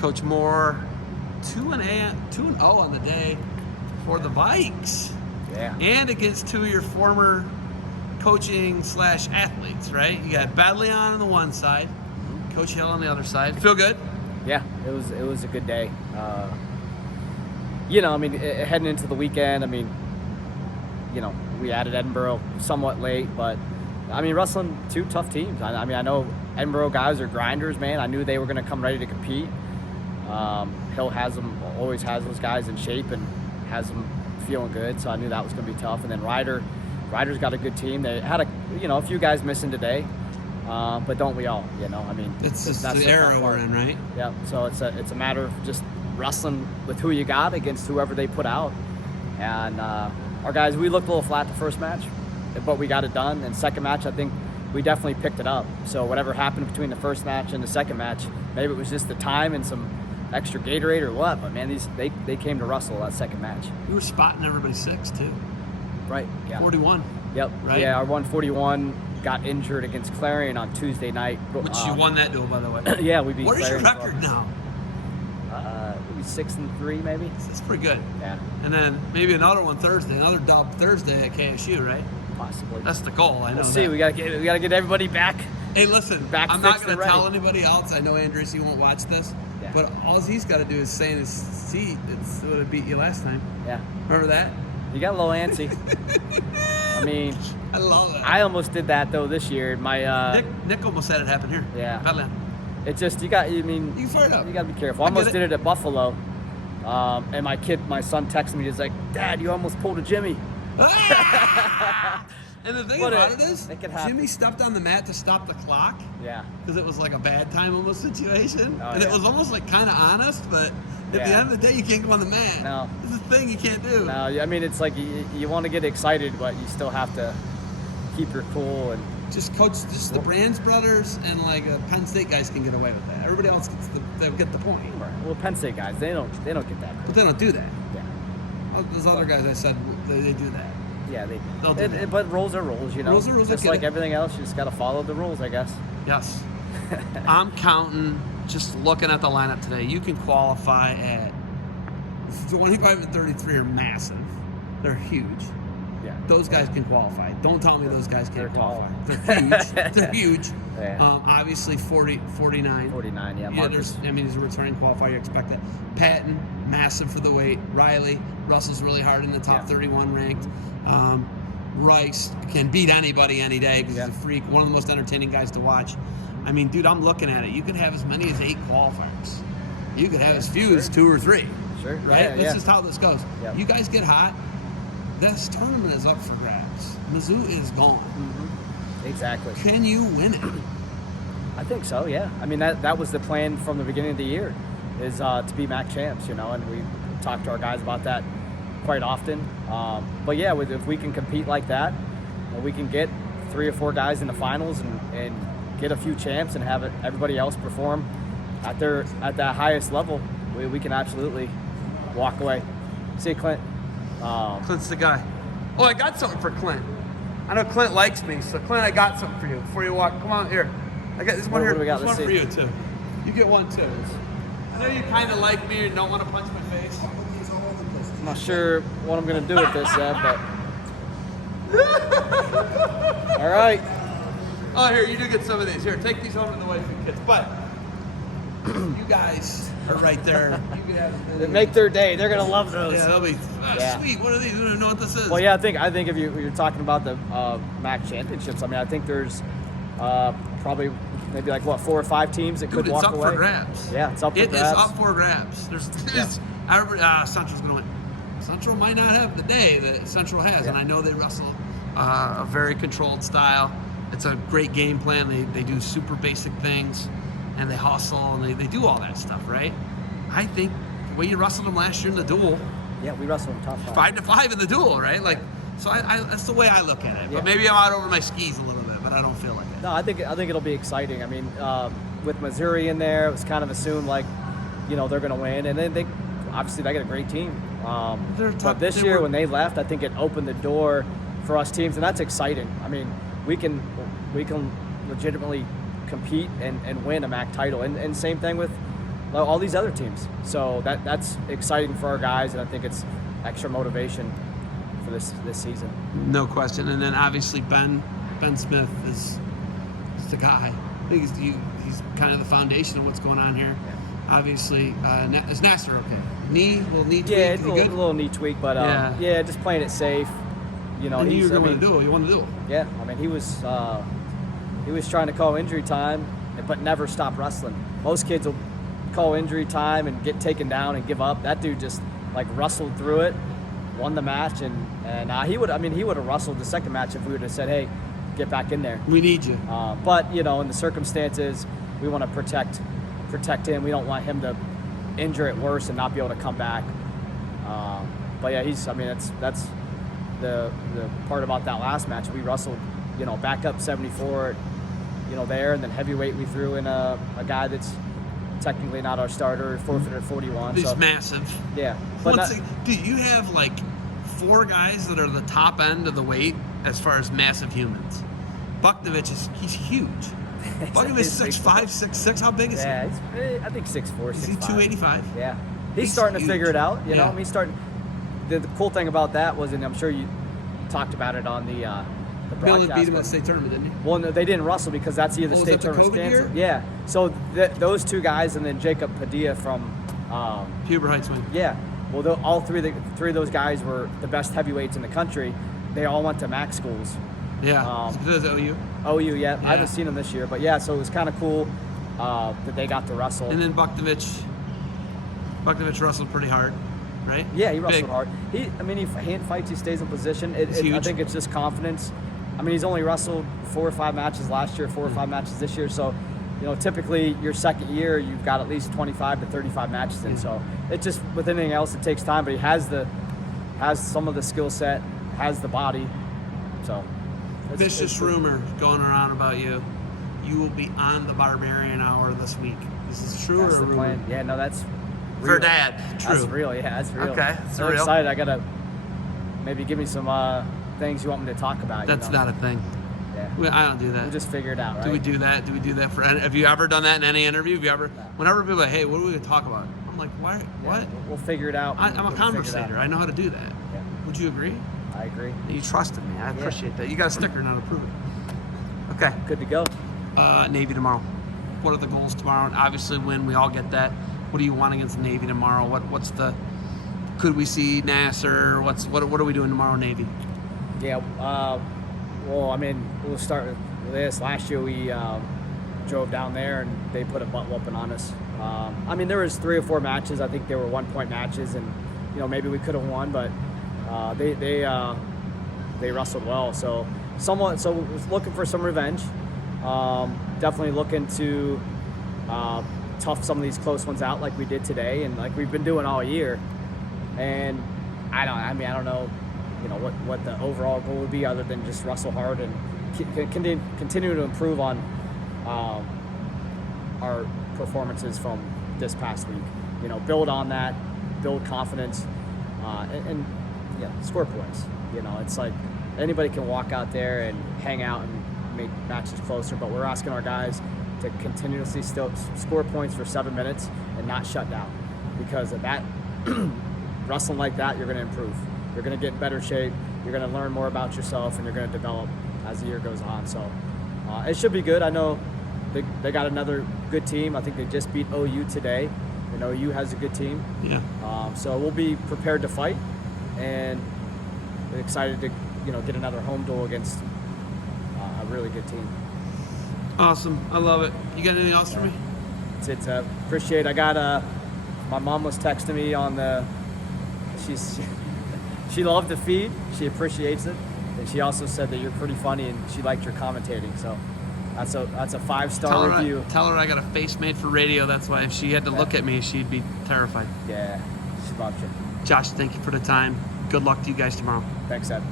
Coach Moore, 2-0 on the day for the Vikes. Yeah. And against two of your former coaching/athletes, right? You got Badley on the one side, Coach Hill on the other side. Feel good? Yeah, it was a good day. You know, I mean, heading into the weekend, I mean, you know, we added Edinboro somewhat late, but I mean, wrestling two tough teams. I mean, I know Edinboro guys are grinders, man. I knew they were going to come ready to compete. Hill always has those guys in shape and has them feeling good, so I knew that was going to be tough. And then Ryder's got a good team. They had a few guys missing today, but don't we all? You know, I mean, that's the era we're in, right? Yeah. So it's a matter of just wrestling with who you got against whoever they put out. And our guys, we looked a little flat the first match, but we got it done. And second match, I think we definitely picked it up. So whatever happened between the first match and the second match, maybe it was just the time and some extra Gatorade or what, but man, they came to wrestle that second match. You were spotting everybody 6 too. Right. Yeah. 41. Yep. Right. Yeah, our 141 got injured against Clarion on Tuesday night. Which you won that duel, by the way. Yeah, we beat What is your Clarion. record now? Maybe 6-3, maybe. That's pretty good. Yeah. And then maybe another one Thursday, another dub Thursday at KSU, right? Possibly. That's the goal. I know. We'll see. That. We gotta get everybody back. Hey, listen. Back I'm not fixed going and to tell ready. anybody else. I know Andres, you won't watch this. Yeah. But all he's got to do is say in his seat, it's what beat you last time. Yeah. Remember that? You got a little antsy. I mean, I love it. I almost did that though this year. My Nick almost had it happen here. Yeah. Badland. It just you got to be careful. I almost did it at Buffalo, and my son texted me. He's like, "Dad, you almost pulled a Jimmy." And the thing But about it is, it can happen. Jimmy stepped on the mat to stop the clock. Yeah. Because it was like a bad time almost situation. And it yeah. was almost like kind of honest, but at the Yeah. end of the day, you can't go on the mat. No. It's a thing you can't do. No, I mean it's like you want to get excited, but you still have to keep your cool and. Just the Brands brothers and like Penn State guys can get away with that. Everybody else they get the point. Well, Penn State guys, they don't get that. But they don't do that. Yeah. Those other guys I said, they do that. Yeah, They'll do that. But rules are rules, you know. Rules are rules. Just like everything else, you just got to follow the rules, I guess. Yes. I'm counting, just looking at the lineup today, you can qualify at 25 and 33 are massive. They're huge. Yeah. Those guys can qualify. Don't tell me those guys can't They're qualify. They're huge. They're huge. Yeah. Obviously 49. 49, yeah. He's a returning qualifier. You expect that. Patton, massive for the weight. Riley, Russell's really hard in the top 31 ranked. Rice can beat anybody any day because he's a freak. One of the most entertaining guys to watch. I mean, dude, I'm looking at it. You could have as many as 8 qualifiers. You could have as few as 2 or 3. Sure. Right? Yeah, That's just how this goes. Yeah. You guys get hot. This tournament is up for grabs. Mizzou is gone. Mm-hmm. Exactly. Can you win it? I think so, yeah. I mean, that was the plan from the beginning of the year, is to be MAC champs, you know, and we talk to our guys about that quite often. But yeah, if we can compete like that, we can get 3 or 4 guys in the finals and get a few champs and have everybody else perform at that highest level, we can absolutely walk away. See, Clint. Clint's the guy. Oh, I got something for Clint. I know Clint likes me, so Clint, I got something for you before you walk. Come on, here. I got this one here. This one for you, too. You get one, too. I know you kind of like me and don't want to punch my face. I'm not sure what I'm going to do with this yet, but... All right. Oh, here, you do get some of these. Here, take these home to the wife and kids. But you guys are right there. You can have They make their day. They're going to love those. Yeah, they'll be sweet. What are these? I don't even know what this is. Well, yeah, I think if you're talking about the MAC championships, I mean, I think there's probably maybe like 4 or 5 teams that could walk away. It's up for grabs. Yeah, it's up for grabs. It is up for grabs. Central's going to win. Central might not have the day that Central has, and I know they wrestle a very controlled style. It's a great game plan. They do super basic things, and they hustle, and they do all that stuff, right? I think the way you wrestled them last year in the duel. Yeah, we wrestled them top 5-5 in the duel, right? Like, so I that's the way I look at it. But maybe I'm out over my skis a little bit, but I don't feel like it. No, I think it'll be exciting. I mean, with Missouri in there, it was kind of assumed like, you know, they're going to win, and then they got a great team. But this year when they left, I think it opened the door for us teams, and that's exciting. I mean, we can legitimately compete and win a MAC title, and same thing with all these other teams. So that's exciting for our guys, and I think it's extra motivation for this season. No question. And then obviously Ben Smith is the guy. I think he's kind of the foundation of what's going on here. Yeah. Obviously, is Nasser okay? Knee tweak. Yeah, Is a he good? little knee tweak, but yeah, just playing it safe. You know, And you he's. were I going mean, to do it. You want to do it. yeah, I mean, he was trying to call injury time, but never stop wrestling. Most kids will call injury time and get taken down and give up. That dude just like wrestled through it, won the match, and he would have wrestled the second match if we would have said, hey, get back in there. We need you. But you know, in the circumstances, we want to protect him. We don't want him to injure it worse and not be able to come back. But yeah, that's the part about that last match. We wrestled, you know, back up 74, you know, there, and then heavyweight we threw in a guy that's technically not our starter, forfeited 41. He's so massive. yeah, but Dude, you have like 4 guys that are the top end of the weight as far as massive humans. Buknovich he's huge. Buknovich is 6'5", 6'6". How big is he? Yeah, I think 6'4", 6'5". Is he 285? Yeah, he's He's starting huge. to figure it out. You know, Yeah. I mean, he's starting. The cool thing about that was, and I'm sure you talked about it on the Bill broadcast. beat him at but- the state tournament, didn't he? Well, no, they didn't wrestle because that's the year the Oh, was state that the tournament was COVID canceled. year? Yeah, so those 2 guys and then Jacob Padilla from Huber Heights win. yeah. Well, all three of those guys were the best heavyweights in the country. They all went to MAC schools. Yeah. Does OU? OU, yeah. Yeah. I haven't seen them this year, but yeah. So it was kind of cool that they got to wrestle. And then Buknovich wrestled pretty hard, right? Yeah, he wrestled Big. hard. He hand fights. He stays in position. I huge. think it's just confidence. I mean, he's only wrestled 4 or 5 matches last year, 4 or 5 matches this year. So, you know, typically your second year, you've got at least 25 to 35 matches in. So it just, with anything else, it takes time. But he has some of the skill set, has the body. So Vicious rumor going around about you. You will be on the Barbarian Hour this week. This is true That's or a the rumor? plan. Yeah, no, that's For real. Dad, true. That's real. Yeah, that's real. Okay, it's so real. excited. I gotta maybe give me some things you want me to talk about. That's you know? not a thing. Yeah. I don't do that. We'll just figure it out, right? Do we do that? Do we do that for? Have you ever done that in any interview? Have you ever? Whenever people are like, hey, what are we going to talk about? I'm like, why? Yeah, What? We'll figure it out. I'm a We'll figure it conversator. out. I know how to do that. Yeah, Would you agree? I agree. You trusted me. I appreciate that. You got a sticker now to prove it. Okay. Good to go. Navy tomorrow. What are the goals tomorrow? And obviously, win. We all get that. What do you want against Navy tomorrow? What's the? Could we see Nasser? What are we doing tomorrow, Navy? Yeah. Well, I mean, we'll start with this. Last year we drove down there and they put a butt whooping on us. I mean, there was 3 or 4 matches. I think they were 1-point matches, and you know maybe we could have won, but they wrestled well. So looking for some revenge. Definitely looking to tough some of these close ones out like we did today and like we've been doing all year. And I don't know, you know, what the overall goal would be other than just wrestle hard and continue to improve on our performances from this past week. You know, build on that, build confidence, and yeah, score points. You know, it's like anybody can walk out there and hang out and make matches closer, but we're asking our guys to continuously still score points for 7 minutes and not shut down. Because of that, wrestling like that, you're going to improve. You're going to get in better shape. You're going to learn more about yourself, and you're going to develop as the year goes on. So it should be good. I know they got another good team. I think they just beat OU today, and OU has a good team. Yeah. So we'll be prepared to fight, and we're excited to get another home duel against a really good team. Awesome. I love it. You got anything else for me? That's it. Appreciate it. I got my mom was texting me on the. She loved the feed. She appreciates it, and she also said that you're pretty funny and she liked your commentating. So that's a 5-star review. Tell her I got a face made for radio. That's why if she had to look at me, she'd be terrified. Yeah, she loved you. Josh, thank you for the time. Good luck to you guys tomorrow. Thanks, Ed.